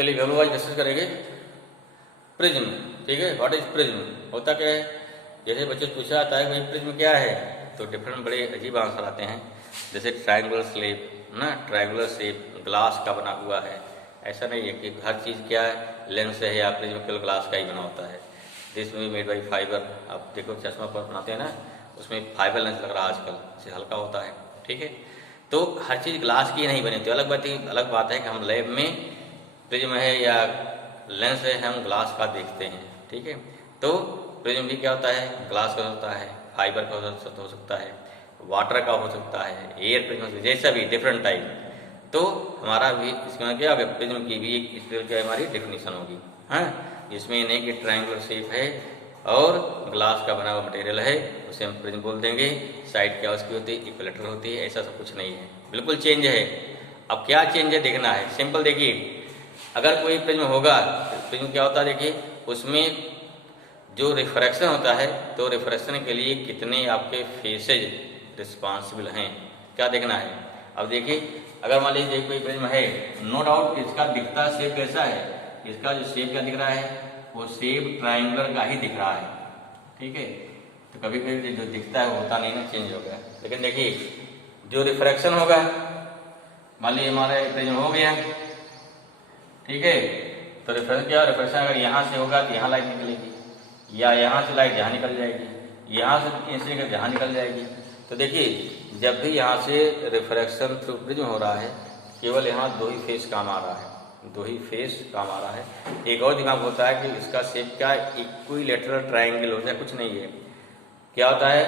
चलिए हम लोग आज डिस्कस करेंगे प्रिज्म। ठीक है, व्हाट इज प्रिज्म, होता क्या है। जैसे बच्चे से पूछा जाता है भाई प्रिज्म क्या है, तो डिफरेंट बड़े अजीब आंसर आते हैं। जैसे ट्रायंगुलर शेप ना, ट्रायंगुलर शेप ग्लास का बना हुआ है। ऐसा नहीं है कि हर चीज़ क्या है लेंस है या प्रिज्म केवल ग्लास का ही बना होता है। दिस में मेड बाई फाइबर। आप देखो चश्मा पर बनाते हैं ना, उसमें फाइबर लेंस लग रहा है आजकल, से हल्का होता है। ठीक है, तो हर चीज़ ग्लास की नहीं बनी होती। अलग बात है कि हम लैब में प्रिज्म है या लेंस है हम ग्लास का देखते हैं। ठीक है, तो प्रिज्म भी क्या होता है, ग्लास का होता है, फाइबर का हो सकता है, वाटर का हो सकता है, एयर प्रिज्म, जैसा भी डिफरेंट टाइप। तो हमारा भी इसमें क्या होगा, प्रिज्म की भी इस पर क्या हमारी डेफिनेशन होगी। हाँ, जिसमें नहीं कि ट्रायंगुलर शेप है और ग्लास का बना हुआ मटेरियल है, उसे हम प्रिज्म बोल देंगे। साइड क्या उसकी होती है, इक्विलेटरल होती है। ऐसा सब कुछ नहीं है, बिल्कुल चेंज है। अब क्या चेंज है देखना है, सिंपल देखिए। अगर कोई प्रिज्म होगा, प्रिज्म क्या होता है देखिए, उसमें जो रिफ्रैक्शन होता है, तो रिफ्रैक्शन के लिए कितने आपके फेसेज रिस्पॉन्सिबल हैं, क्या देखना है। अब देखिए, अगर मान लीजिए कोई प्रिज्म है, नो डाउट इसका दिखता शेप कैसा है, इसका जो शेप क्या दिख रहा है, वो शेप ट्रायंगुलर का ही दिख रहा है। ठीक है, तो कभी कभी जो दिखता है वो होता नहीं ना, चेंज हो गया। लेकिन देखिए जो रिफ्रैक्शन होगा, मान लीजिए हमारा प्रिज्म हो गया, ठीक है, तो रिफ्रैक्शन क्या, रिफ्रैक्शन अगर यहाँ से होगा तो यहाँ लाइट निकलेगी, या यहाँ से लाइट यहाँ निकल जाएगी, यहाँ से इंसिडेंट यहाँ निकल जाएगी। तो देखिए जब भी यहाँ से रिफ्रैक्शन थ्रू प्रिज्म हो रहा है, केवल यहाँ दो ही फेस काम आ रहा है, दो ही फेस काम आ रहा है। एक और दिमाग होता है कि इसका शेप क्या इक्विलेटरल ट्रायंगल होता है, कुछ नहीं है। क्या होता है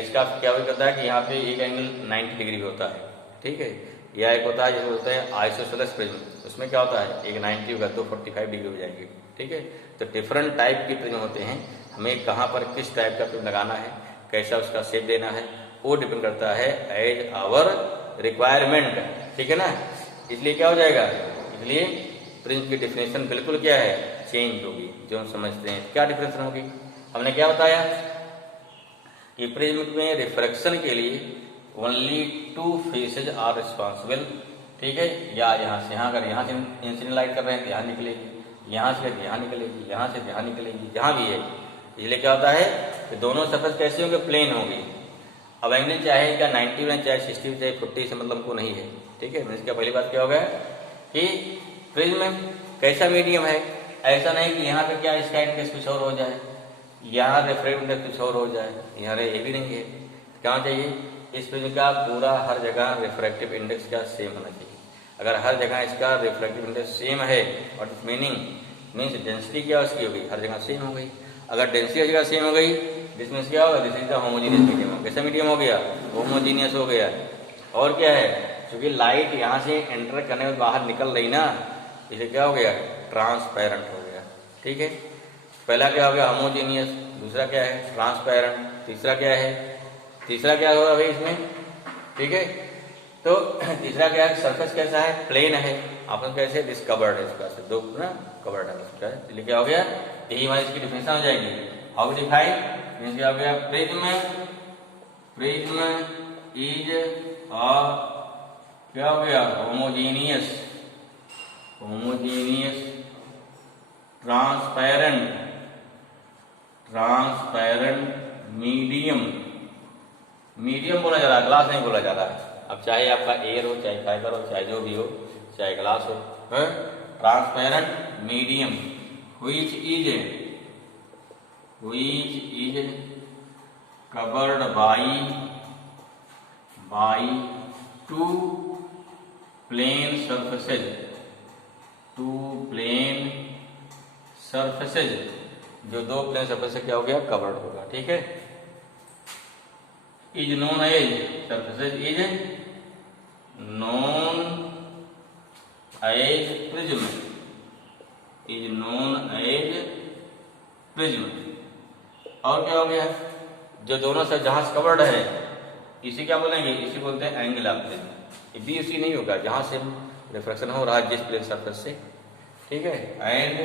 इसका, क्या करता है कि यहाँ पे एक एंगल 90 डिग्री होता है। ठीक है, या एक होता है जिसको बोलते हैं आइसोसेलेस प्रिज्म, उसमें क्या होता है एक 90 होगा तो 45 डिग्री हो जाएगी। ठीक है, तो डिफरेंट टाइप के प्रिज्म होते हैं, हमें कहाँ पर किस टाइप का प्रिज्म लगाना है, कैसा उसका शेप देना है, वो डिपेंड करता है एज आवर रिक्वायरमेंट। ठीक है ना, इसलिए क्या हो जाएगा, इसलिए प्रिज्म की डेफिनेशन बिल्कुल क्या है, चेंज होगी। जो हम समझते हैं क्या डिफिनेशन होगी, हमने क्या बताया कि प्रिज्म में रिफ्रैक्शन के लिए only two faces are responsible. ठीक है, या यहाँ से यहाँ, अगर यहाँ से इंसिडेंट लाइट कर रहे हैं तो यहाँ निकलेगी, यहाँ से यहाँ निकलेगी, यहाँ से यहाँ निकलेगी, जहाँ भी है। इसलिए क्या होता है कि दोनों सरफेस कैसे होंगे, प्लेन होंगी। अब एंगल चाहे क्या 90 में, चाहे 60 चाहे 40 से मतलब को नहीं है। ठीक है, इसका पहली बात क्या हो गया कि प्रिज्म कैसा मीडियम है, ऐसा नहीं कि यहाँ पे क्या इसका इंडेक्स कुछ और हो जाए, यहाँ रिफ्रैक्टिव इंडेक्स कुछ और हो जाए, यहाँ ये भी नहीं है। क्या चाहिए, इस प्रिज्म का पूरा हर जगह रिफ्रैक्टिव इंडेक्स का सेम होना चाहिए। अगर हर जगह इसका रिफ्रैक्टिव इंडेक्स सेम है, what is meaning, means density क्या उसकी हो गई, हर जगह सेम हो गई। अगर डेंसिटी हर जगह सेम हो गई, दिस मीन्स क्या होगा, this is the homogeneous medium. कैसा मीडियम हो गया, होमोजीनियस हो गया। और क्या है, क्योंकि लाइट यहाँ से एंटर करने में बाहर निकल रही ना, इसे क्या हो गया, ट्रांसपेरेंट हो गया। ठीक है, पहला क्या हो गया होमोजीनियस, दूसरा क्या है ट्रांसपेरेंट, तीसरा क्या है, तीसरा क्या होगा भाई इसमें। ठीक है, तो तीसरा क्या है, सरफेस कैसा है, प्लेन है। आपस कैसे, दिस कवर्ड है, इसका से दो ना कवर्ड है उसका, इसलिए क्या हो गया, यही हमारी इसकी डिफिनेशन हो जाएगी। हाउ डिफाइन, मींस क्या हो गया, प्रिज्म, प्रिज्म इज अ क्या हो गया, homogeneous, homogeneous transparent, transparent medium, medium बोला जा रहा है, ग्लास नहीं बोला जा रहा है। अब चाहे आपका एयर हो, चाहे फाइबर हो, चाहे जो भी हो, चाहे ग्लास हो, transparent medium which is covered by two plane surfaces, जो दो प्लेन सरफेस से क्या हो गया, कवर्ड होगा। ठीक है, is known as, surfaces is known as prism, is known as prism. और क्या हो गया, जो दोनों से जहां से कवर्ड है, इसी क्या बोलेंगे, इसी बोलते हैं angle of prism. B C नहीं होगा, जहां से रिफ्रैक्शन हो रहा है जिस प्लेन सरफेस से। ठीक है, and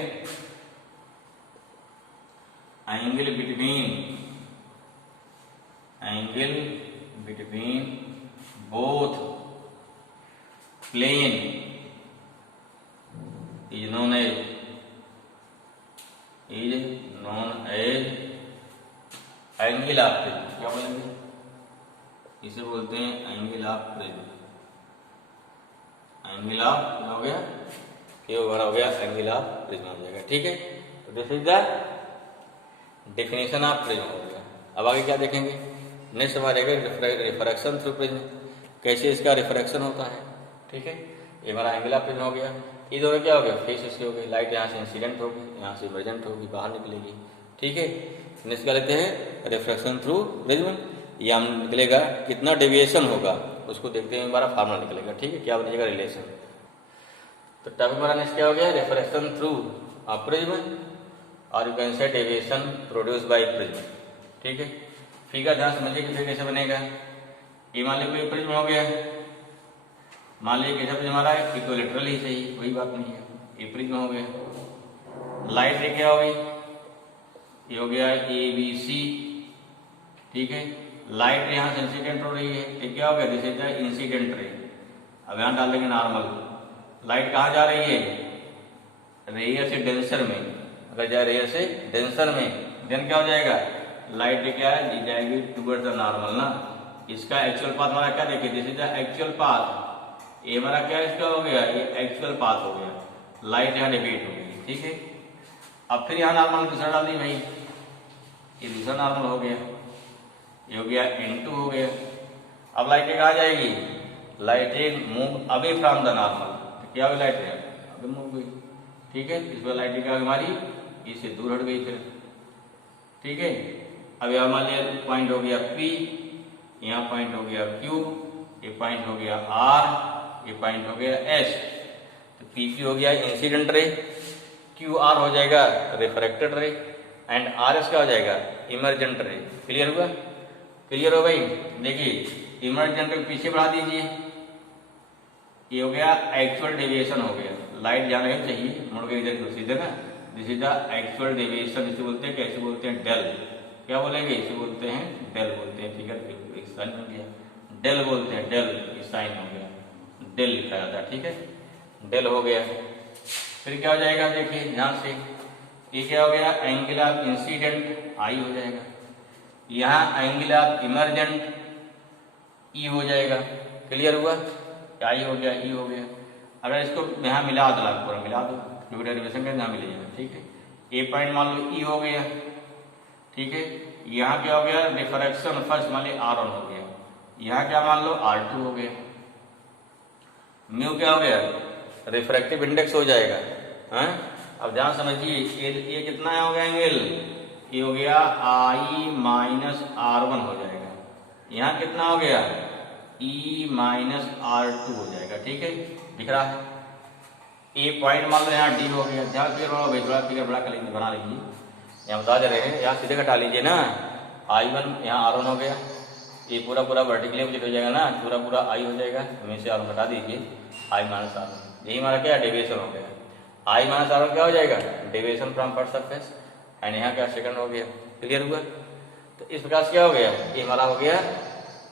angle between both plane is known as angle of prism. क्या बोलेंगे? इसे बोलते हैं angle of prism. Angle of क्या हो गया? ये हमारा हो गया एंगल ऑफ प्रिज्म हो जाएगा। ठीक है, तो this is the definition of prism हो गया। अब आगे क्या देखेंगे? नेक्स्ट हमारे रिफ्रैक्शन थ्रू प्रिज्म, कैसे इसका रिफ्रैक्शन होता है। ठीक है, ये हमारा एंगल ऑफ प्रिज्म हो गया। ये दोनों क्या हो गया? फेस इसके हो गए, लाइट यहाँ से इंसिडेंट होगी, यहाँ से इमर्जेंट होगी, बाहर निकलेगी। ठीक है, नेक्स्ट क्या लेते हैं? Refraction through prism. ये हम निकलेगा कितना डेविएशन होगा उसको देखते हैं, हमारा फार्मूला निकलेगा। ठीक है, क्या बनेगा? रिलेशन। तो टॉपिक हमारा नेक्स्ट क्या हो गया? रिफ्रैक्शन थ्रू प्रिज्म और you can say deviation produce by prism. ठीक है, फिगर ध्यान समझिए कि फिर कैसे बनेगा। ये मान लीजिए कोई प्रिज्म हो गया, मान लीजिए कैसा प्रिज्म हमारा है? इक्विलैटरल ही सही, कोई बात नहीं है। ये प्रिज्म हो गया। लाइट रे क्या हो गई? ये हो गया ABC। ठीक है, लाइट रे यहाँ से इंसिडेंट हो रही है, ये क्या हो गया? This is the incident ray. अब यहाँ डाल देंगे नॉर्मल। लाइट कहाँ जा रही है? रेयर से डेंसर में। अगर जाए रेयर से डेंसर में, देन क्या हो जाएगा? लाइट क्या है? दी जाएगी टुवर्ड्स द नॉर्मल ना। इसका एक्चुअल पाथ हमारा क्या देखे? This is the actual path. ये हमारा क्या इसका हो गया? ये एक्चुअल पाथ हो गया। लाइट यहाँ डिवीट हो गई। ठीक है, अब फिर यहाँ नॉर्मल दूसरा डाल दी भाई, ये दूसरा नॉर्मल हो गया। ये हो गया N2 हो गया। अब लाइट कहाँ जाएगी? Light move away from the normal. तो क्या हुई? लाइट अभी मूव हुई। ठीक है, इस पर लाइट क्या हमारी इससे दूर हट गई फिर। ठीक है, अब यहाँ मान लिया पॉइंट हो गया P, यहाँ पॉइंट हो गया Q, ये पॉइंट हो गया R, ये पॉइंट हो गया S। तो PP हो गया इंसिडेंट रे, QR हो जाएगा रिफ्रैक्टेड रे, एंड RS क्या हो जाएगा? इमर्जेंट रे। क्लियर हुआ? क्लियर हो भाई? देखिए इमर्जेंट रे पीछे बढ़ा दीजिए, ये हो गया एक्चुअल डेविएशन हो गया। लाइट जाना ही चाहिए, मुड़ के इधर सीधे ना। This is the actual deviation. इसे बोलते हैं, कैसे बोलते हैं? डेल। क्या बोलेंगे? इसे बोलते हैं डेल बोलते हैं। फिगर साइन हो गया, डेल बोलते हैं। डेल साइन हो गया, डेल लिखा जाता है। ठीक है, डेल हो गया। फिर क्या हो जाएगा? देखिए ध्यान से, ये क्या हो गया? एंगल ऑफ इंसिडेंट आई हो जाएगा। यहाँ एंगल ऑफ इमर्जेंट ई हो जाएगा। क्लियर हुआ? आई हो गया, ई हो गया। अगर इसको यहाँ मिला दो, पूरा मिला दो, क्योंकि डेरिवेशन का यहाँ मिलेगा। ठीक है, ए पॉइंट मान लो ई हो गया। ठीक है, यहाँ क्या हो गया? रिफ्रैक्शन फर्स्ट मान लो R1 हो गया। यहाँ क्या मान लो? R2 हो गया। म्यू क्या हो गया? रिफ्रैक्टिव इंडेक्स हो जाएगा। हाँ, अब ध्यान समझिए, ये कितना हो गया एंगल? ये हो गया I माइनस R1 हो जाएगा। यहाँ कितना हो गया? E माइनस R2 हो जाएगा। ठीक है, दिख रहा है? ए पॉइंट मान लो यहाँ D हो गया। ध्यान से भाई, थोड़ा फिगर बड़ा कर लीजिए, बना लीजिए। यहाँ बता दे रहे हैं, यहाँ सीधे घटा लीजिए ना। I1 यहाँ R1 हो गया, ये पूरा वर्टिकली हो जाएगा ना, पूरा I हो जाएगा। हमें से R1 घटा दीजिए, I माइनस R1। यही हमारा क्या? डेविएशन हो गया। I माइनस R1 क्या हो जाएगा? Deviation from first surface. And यहाँ क्या? सेकंड हो गया। क्लियर हुआ? तो इस प्रकार से क्या हो गया? ये हमारा हो गया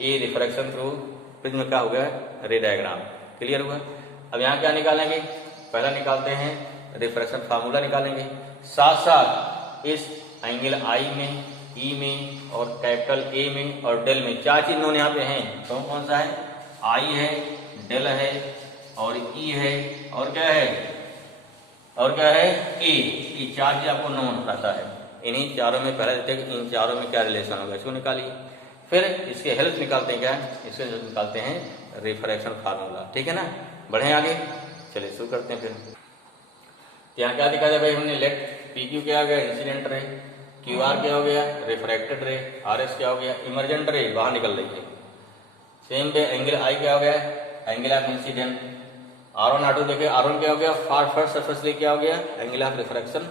ये रिफ्रैक्शन थ्रू प्रिज्म का हो गया रे डायग्राम। क्लियर हुआ? अब यहाँ क्या निकालेंगे? पहला निकालते हैं रिफ्रैक्शन फार्मूला निकालेंगे, साथ साथ इस एंगल आई में, ई में और कैपिटल ए में और डेल में चार चीज इन्होंने यहाँ पे हैं। कौन कौन सा है? आई है, डेल है और ई है और क्या है? ए। ये चार चीज आपको नोन रहता है। इन्हीं चारों में पहले देते हैं कि इन चारों में क्या रिलेशन होगा, इसको निकालिए। फिर इसके हेल्प निकालते हैं, क्या इसके निकालते हैं रिफ्रैक्शन फार्मूला। ठीक है ना? बढ़े आगे, चलिए शुरू करते हैं। फिर यहाँ क्या दिखा दिया भाई हमने? लेट PQ क्या हो गया? Incident ray. QR क्या हो गया? रिफ्रैक्टेड रे। RS क्या हो गया? इमर्जेंट रे, बाहर निकल रही है। सेम पे एंगल I क्या हो गया? Angle of incident. R1 R2 देखिए, R1 क्या हो गया? फर्स्ट सरफेस क्या हो गया? Angle of refraction.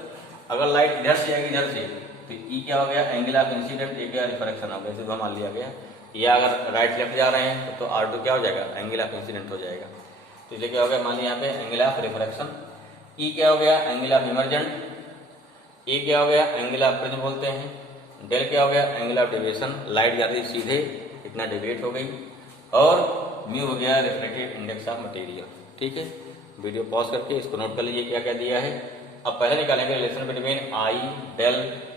अगर लाइट इधर से आएगी, इधर से, तो E क्या हो गया? Angle of incident. ये क्या? रिफ्रैक्शन हो गया, इसे मान लिया गया। या अगर राइट लेफ्ट जा रहे हैं तो R2 क्या हो जाएगा? एंगल ऑफ इंसिडेंट हो जाएगा। तो ये क्या हो गया? मान लिया यहाँ पे एंगल ऑफ रिफ्रैक्शन। E क्या हो गया? Angle of emergent. ए क्या हो गया? एंगल ऑफ प्रिज्म बोलते हैं। डेल क्या हो गया? Angle of deviation. लाइट जा रही सीधे, इतना डेविएट हो गई। और म्यू हो गया रिफ्रैक्टिव इंडेक्स ऑफ मटेरियल। ठीक है, वीडियो पॉज करके इसको नोट कर लीजिए क्या क्या दिया है। अब पहले निकालेंगे relation between I, del,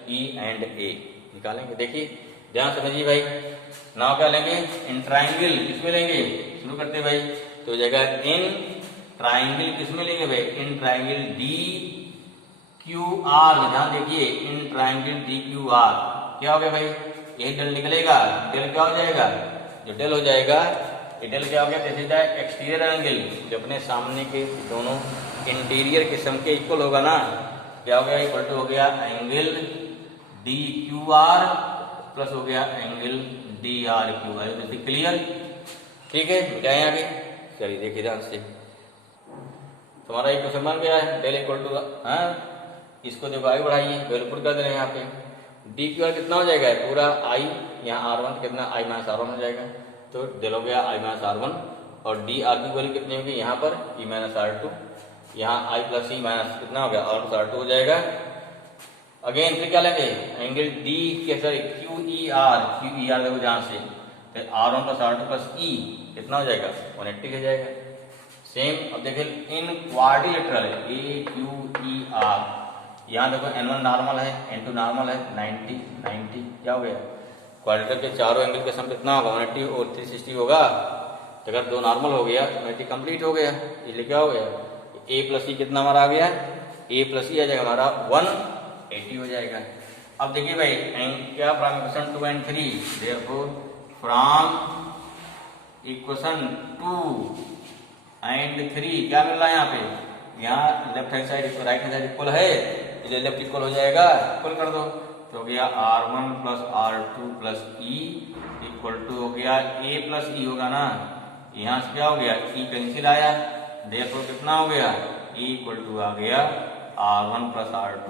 E and A निकालेंगे। देखिए ध्यान समझिए भाई। नाउ क्या लेंगे, इन ट्राइंगल किसमें लेंगे, शुरू करते हैं भाई। तो जगह इन ट्राइंगल किसमें लेंगे भाई, in triangle D Q R में। ध्यान देखिए in triangle D Q R क्या हो गया भाई, यही डेल निकलेगा। डेल क्या हो जाएगा, जो डेल हो जाएगा ये डेल क्या हो गया, this is the exterior angle, जो अपने सामने के दोनों इंटीरियर किस्म के इक्वल होगा ना, क्या हो गया, इक्वल टू हो गया angle D Q R plus हो गया angle D R Q R. Clear, ठीक है, मिटाएं आगे। चलिए देखिए ध्यान से, तुम्हारा एक क्वेश्चन बन गया है, डेल इक्वल टू, हाँ इसको देखो आगे बढ़ाइए, वैल्यू पुट कर दे रहे हैं यहाँ पे। डी क्यू आर कितना हो जाएगा, पूरा आई, यहाँ आर वन कितना, आई माइनस आर वन हो जाएगा। तो डेल हो गया आई माइनस आर वन, और डी आर की वैल्यू कितनी होगी, यहाँ पर ई माइनस आर टू, यहाँ आई प्लस ई माइनस कितना हो गया, आर प्लस आर टू हो जाएगा। अगेन फिर क्या लेंगे, एंगल डी के सॉरी क्यू ई आर देखो ध्यान से, फिर R one plus R two plus E कितना हो जाएगा, 180 हो जाएगा। सेम अब देखिए in quadrilateral A Q E R, यहाँ देखो n1 नॉर्मल है, n2 नॉर्मल है, 90 90 क्या हो गया, क्वाड्रिलेटरल के चारों एंगल का सम कितना होगा, 180 और 360 होगा। तो अगर दो नॉर्मल हो गया तो 180 कंप्लीट हो गया, इसलिए क्या हो गया, a प्लस ई कितना हमारा आ गया, a प्लस ई आ जाएगा हमारा 180 हो जाएगा। अब देखिए भाई क्या from equation 2 and 3, therefore from equation 2 and 3 क्या मिल रहा है यहाँ पे, यहाँ left hand side right hand side equal है, इसलिए लेफ्ट इक्वल हो जाएगा, इक्वल कर दो तो हो गया R1 plus R2 plus e equal to हो गया a प्लस ई होगा ना, यहाँ से क्या हो गया, ई कैंसिल आया, देखो कितना हो गया, e इक्वल टू आ गया R1 plus R2,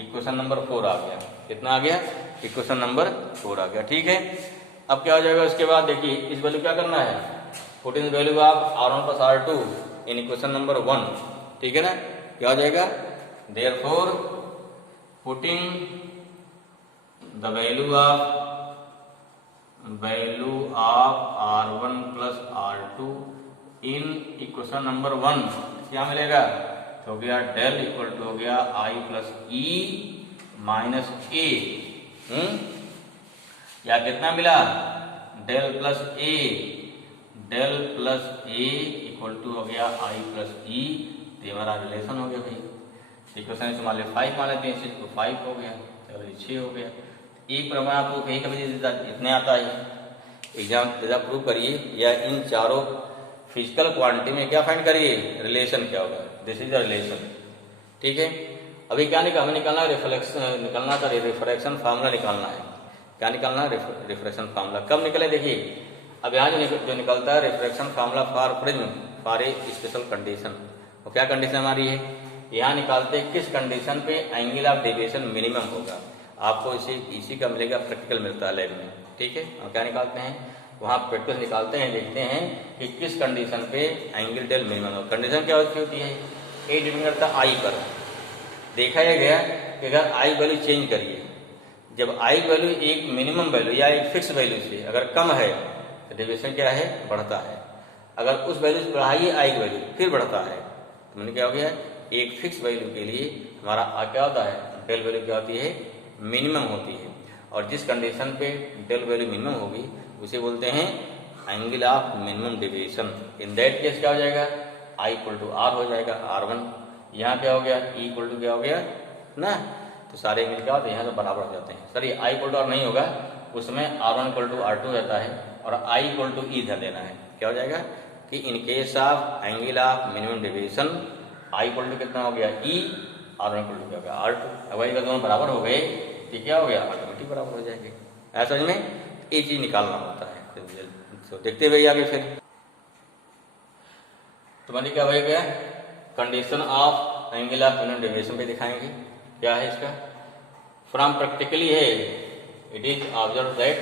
equation number 4 आ गया। कितना आ गया, इक्वेशन नंबर 4 आ गया, ठीक है। अब क्या हो जाएगा उसके बाद, देखिए इस वैल्यू क्या करना है, put in value of R1 plus R2 in equation number 1, ठीक है ना, क्या हो जाएगा, therefore putting the value of R1 plus R2 in equation number 1 क्या मिलेगा, तो हो गया डेल इक्वल टू हो गया I plus e minus A, या कितना मिला, del plus A equal to हो गया I प्लस ई, तो हमारा रिलेशन हो गया भाई। इक्वेशन से मान लिया 5 मान लेते हैं, इसे तो 5 हो गया, चलो 6 हो गया। एक प्रमाण आपको कहीं कभी इतने आता है, एग्जाम जैसा प्रूव करिए, या इन चारों फिजिकल क्वांटिटी में क्या फाइंड करिए, रिलेशन क्या होगा, दिस इज द रिलेशन, ठीक है। अभी क्या हमें निकालना है, रिफ्लेक्शन निकालना था, रिफ्रैक्शन फार्मूला निकालना है। क्या निकालना है, रिफ्रैक्शन फार्मूला कब निकले, देखिए अब यहाँ जो निकलता है refraction formula for prism for a special condition, और क्या कंडीशन हमारी है, यहाँ निकालते हैं किस कंडीशन पे एंगल ऑफ डेविएशन मिनिमम होगा। आपको इसी का मिलेगा, प्रैक्टिकल मिलता है लैब में, ठीक है। और क्या निकालते हैं, वहाँ प्रैक्टिस निकालते हैं, देखते हैं कि किस कंडीशन पे एंगल डेल मिनिमम हो। कंडीशन क्या होती है, ए डिपेंड करता है आई पर। देखा यह गया कि अगर आई वैल्यू चेंज करिए, जब आई वैल्यू एक मिनिमम वैल्यू या एक फिक्स वैल्यू से अगर कम है तो डेविएशन क्या है, बढ़ता है। अगर उस वैल्यू से बढ़ाइए आई की वैल्यू फिर बढ़ता है, तो मैंने क्या हो गया, एक फिक्स वैल्यू के लिए हमारा क्या होता है, डेल वैल्यू क्या होती है, मिनिमम होती है। और जिस कंडीशन पे डेल वैल्यू मिनिमम होगी उसे बोलते हैं angle of minimum deviation. In that case क्या हो जाएगा, आई इक्वल टू आर हो जाएगा, R1। यहाँ क्या हो गया, ई इक्वल टू क्या हो गया ना, तो सारे एंगल क्या होते हैं, यहाँ से बराबर हो जाते हैं। सर ये आई इक्वल टू आर नहीं होगा, उसमें R1 इक्वल टू R2 रहता है, और आई इक्वल टू ई धर देना है। क्या हो जाएगा कि in case of angle of minimum deviation i equal to कितना हो गया, ई, R1 इक्वल टू क्या हो गया, R2। अब अगर दोनों बराबर हो गए तो क्या हो गया, ऑटोमेटिक बराबर हो जाएंगे। ऐसा समझ में, ये चीज निकालना होता है। तो देखते हुए आगे फिर तो मैंने क्या भाई गया, condition of angle of minimum deviation पे दिखाएंगे। क्या है इसका, फ्रॉम प्रैक्टिकली है, it is observe that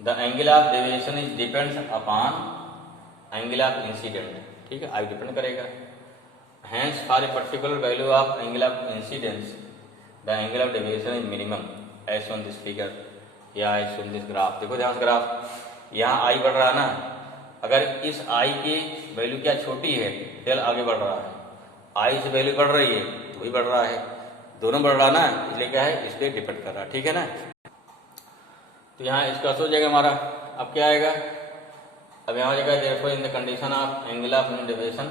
the angle of deviation is depends upon angle of incident, ठीक है, आई डिपेंड करेगा। Hence, for a particular value of angle of incidence, the angle of deviation is minimum, as shown this figure या as shown this graph। देखो ध्यान से graph, यहाँ I बढ़ रहा है ना, अगर इस आई की वैल्यू क्या छोटी है, डेल आगे बढ़ रहा है, आई से वैल्यू बढ़ रही है तो भी बढ़ रहा है, दोनों बढ़ रहा ना, इसलिए क्या है, इस पर डिपेंड कर रहा है। ठीक है ना। तो यहाँ इसका हो जाएगा हमारा। अब क्या आएगा, अब यहाँ हो जाएगा therefore in the condition of angle of deviation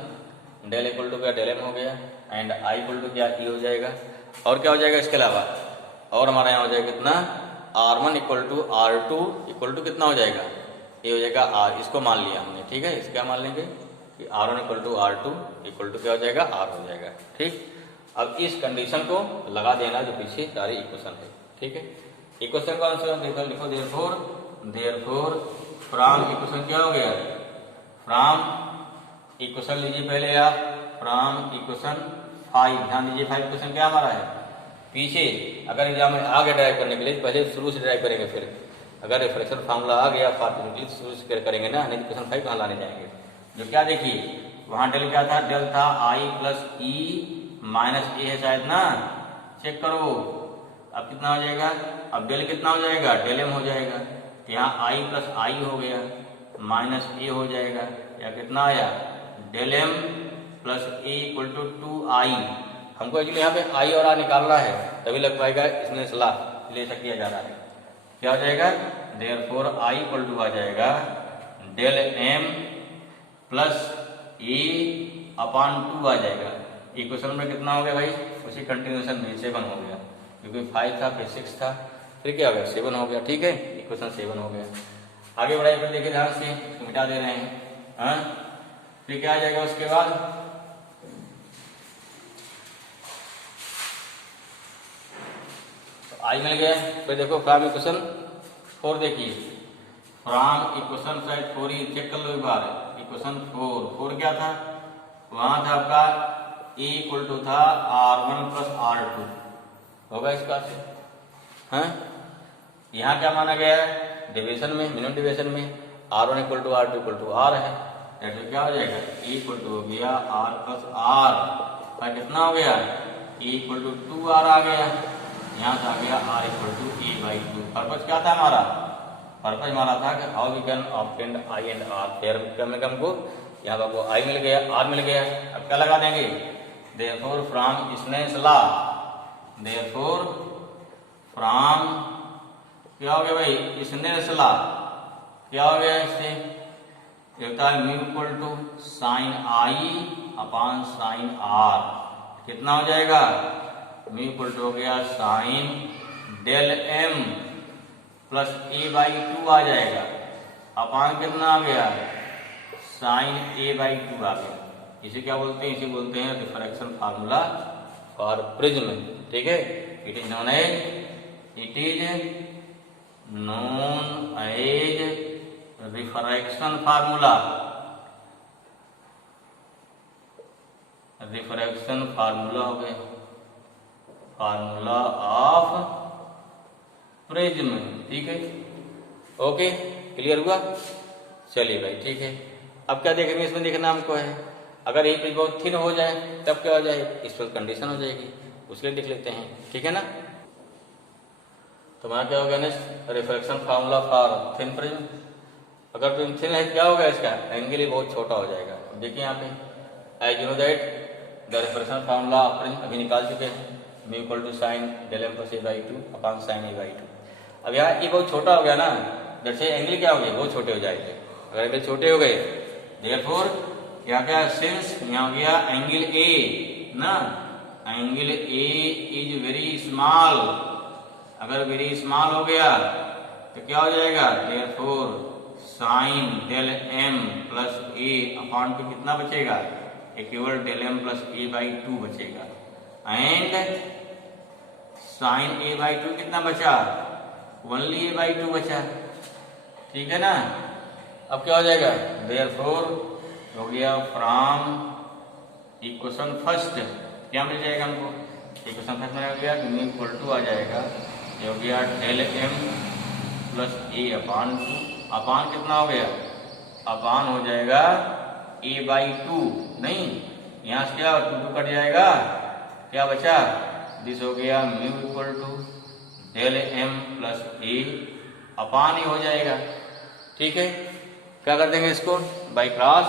del equal to क्या, डेल एम हो गया, एंड आई इक्वल टू क्या, ई हो जाएगा। और क्या हो जाएगा इसके अलावा, और हमारा यहाँ हो जाएगा कितना, R1 equal to R2 equal to कितना हो जाएगा, ये हो जाएगा R, इसको मान लिया हमने। ठीक है, इसका मान लेंगे कि R1 equal to R2 equal to क्या हो जाएगा, R हो जाएगा। ठीक, अब इस कंडीशन को लगा देना जो पीछे सारी इक्वेशन है। ठीक है, इक्वेशन का आंसर देखो, लिखो देयरफॉर फ्रॉम इक्वेशन क्या हो गया, फ्रॉम इक्वेशन लीजिए पहले आप, फ्रॉम इक्वेशन 5, ध्यान दीजिए 5 इक्वेशन क्या हमारा है पीछे। अगर एग्जाम में आगे ड्राइव करने के लिए पहले शुरू से ड्राइव करेंगे, फिर अगर रिफ्लेक्शन फार्मूला आ गया फॉर्मूला शुरू से करेंगे ना, नहीं इक्वेशन 5 कहाँ लाने जाएंगे। जो क्या देखिए वहां डेल क्या था, डेल था आई प्लस ई माइनस ए है शायद ना, चेक करो। अब कितना हो जाएगा, अब डेल कितना हो जाएगा, डेल एम हो जाएगा। यहाँ आई प्लस आई हो गया माइनस ए हो जाएगा, या कितना आया, del M plus A equal to 2i। हमको एक्चुअली यहाँ पे आई और आ निकालना है, तभी लग पाएगा, इसमें सलाह ले किया जा रहा है। क्या हो जाएगा, देयरफॉर आई इक्वल टू आ जाएगा del M plus A upon 2 आ जाएगा। इक्वेशन में कितना हो गया भाई, उसी कंटिन्यूएशन में 7 हो गया, क्योंकि 5 था फिर 6 था फिर क्या हो गया 7 हो गया। ठीक है, इक्वेशन 7 हो गया। आगे बढ़ाइए, फिर देखिए ध्यान से, मिटा दे रहे हैं। हाँ, फिर क्या आ जाएगा उसके बाद, तो आई मिल गया। फिर देखो फ्रॉम इक्वेशन 4 देखिए, फ्रॉम इक्वेशन शायद 4 ही चेक कर लो एक बार। इक्वेशन 4 क्या था, वहां था आपका ए इक्वल टू था R1 प्लस R2 होगा इसका से। हाँ, यहाँ क्या माना गया है डिवीजन में, मिनिमम डिवीजन में R1 equal to R2 equal to R है, तो क्या हो जाएगा E इक्वल टू हो गया R प्लस R का कितना हो गया E इक्वल टू 2R आ गया, यहाँ से आ गया R equal to A/2। Purpose क्या था हमारा, पर्पज हमारा था कि how we can obtain I and R। फिर में हमको यहाँ पर को I मिल गया, R मिल गया। अब क्या लगा देंगे, therefore from Snell's law, therefore from क्या हो गया भाई, स्नेल्स लॉ क्या हो गया, इससे होता है mu equal to sine i upon sine r. कितना हो जाएगा, म्यू इक्वल टू हो गया sine del M plus A/2 आ जाएगा, अपॉन कितना आ गया, साइन A/2 आ गया। इसे क्या बोलते हैं, इसे बोलते हैं रिफ्रैक्शन फार्मूला फॉर प्रिज्म। ठीक है, it is known as refraction formula, refraction formula हो गया, फार्मूला ऑफ प्रिज्म। ठीक है, ओके, क्लियर हुआ। चलिए भाई, ठीक है। अब क्या देखेंगे, इसमें देखना हमको है, अगर ये प्रिज्म बहुत थिन हो जाए तब क्या हो जाए, इस पर कंडीशन हो जाएगी, उसके लिए लिख लेते हैं। ठीक है ना। तो हमारा क्या होगा next, refraction formula for thin prism. अगर प्रिज्म थिन है क्या होगा, इसका एंगल ही बहुत छोटा हो जाएगा। देखिए यहाँ पे as you know that the refraction formula of prism अभी निकाल चुके हैं, mu equal to sine del M plus A/2 upon sine A/2। अब यहाँ ये बहुत छोटा हो गया ना, जैसे एंगल क्या हो गए, बहुत छोटे हो जाएंगे। अगर एंगल छोटे हो गए, देयरफॉर यहाँ क्या, सिंस यहाँ हो गया एंगल ए ना, angle A is very small. अगर वेरी स्मॉल हो गया तो क्या हो जाएगा, therefore sine del M plus A upon two कितना बचेगा, equal del M plus A/2 बचेगा, एंड साइन A/2 कितना बचा, ओनली A/2 बचा। ठीक है ना। अब क्या हो जाएगा, देयरफॉर हो गया फ्रॉम इक्वेशन फर्स्ट क्या मिल जाएगा हमको, इक्वेशन फर्स्ट में हो गया म्यू इक्वल टू आ जाएगा, ये हो गया del M plus A upon 2, upon कितना हो गया, अपॉन हो जाएगा A/2, नहीं यहाँ से क्या 2 कट जाएगा, क्या बचा, दिस हो गया mu equal to del M plus A upon ही हो जाएगा। ठीक है, क्या कर देंगे इसको, बाई क्रॉस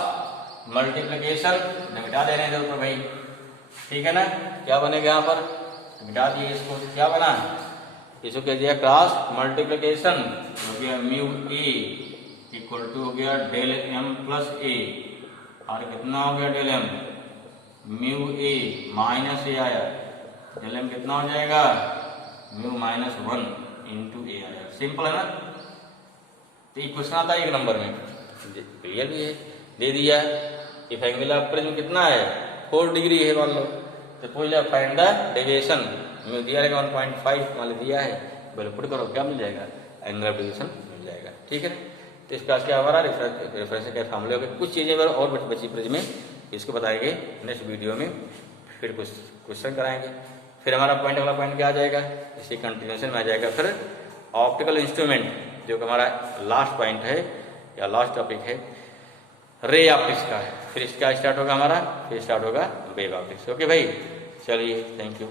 मल्टीप्लिकेशन, मिटा देने दो तो भाई, ठीक है ना। क्या बनेगा यहाँ पर, मिटा दिए इसको, क्या बना, इसको कह दिया क्रॉस मल्टीप्लिकेशन, हो गया म्यू ए इक्वल टू हो गया डेल एम प्लस ए, और कितना हो गया del M, mu A minus ए आया, डेल एम कितना हो जाएगा, म्यू माइनस 1 इंटू ए आया। सिंपल है ना। तो ये क्वेश्चन आता है 1 नंबर में, क्लियर भी है, दे दिया। इफ एंगल ऑफ प्रिज्म कितना है, 4 डिग्री है मान लो, तो पूछ लिया फाइंड द डेविएशन, म्यू दिया रहेगा 1.5 मान दिया है, बोले पुट करो क्या मिल जाएगा, एंगल ऑफ डेविएशन मिल जाएगा, ठीक है। तो इस क्लास के हमारा रेफरेंस के फार्मूले हो, कुछ चीज़ें और बची प्रिज्म में, इसको बताएंगे नेक्स्ट वीडियो में, फिर कुछ क्वेश्चन कराएंगे, फिर हमारा पॉइंट अगला पॉइंट क्या आ जाएगा, इसी कंटिन्यूशन में आ जाएगा फिर ऑप्टिकल इंस्ट्रूमेंट, जो कि हमारा लास्ट पॉइंट है या लास्ट टॉपिक है, रे ऑप्टिक्स का। फिर इसका स्टार्ट होगा हमारा, फिर स्टार्ट होगा वेव ऑप्टिक्स। ओके भाई, चलिए, थैंक यू।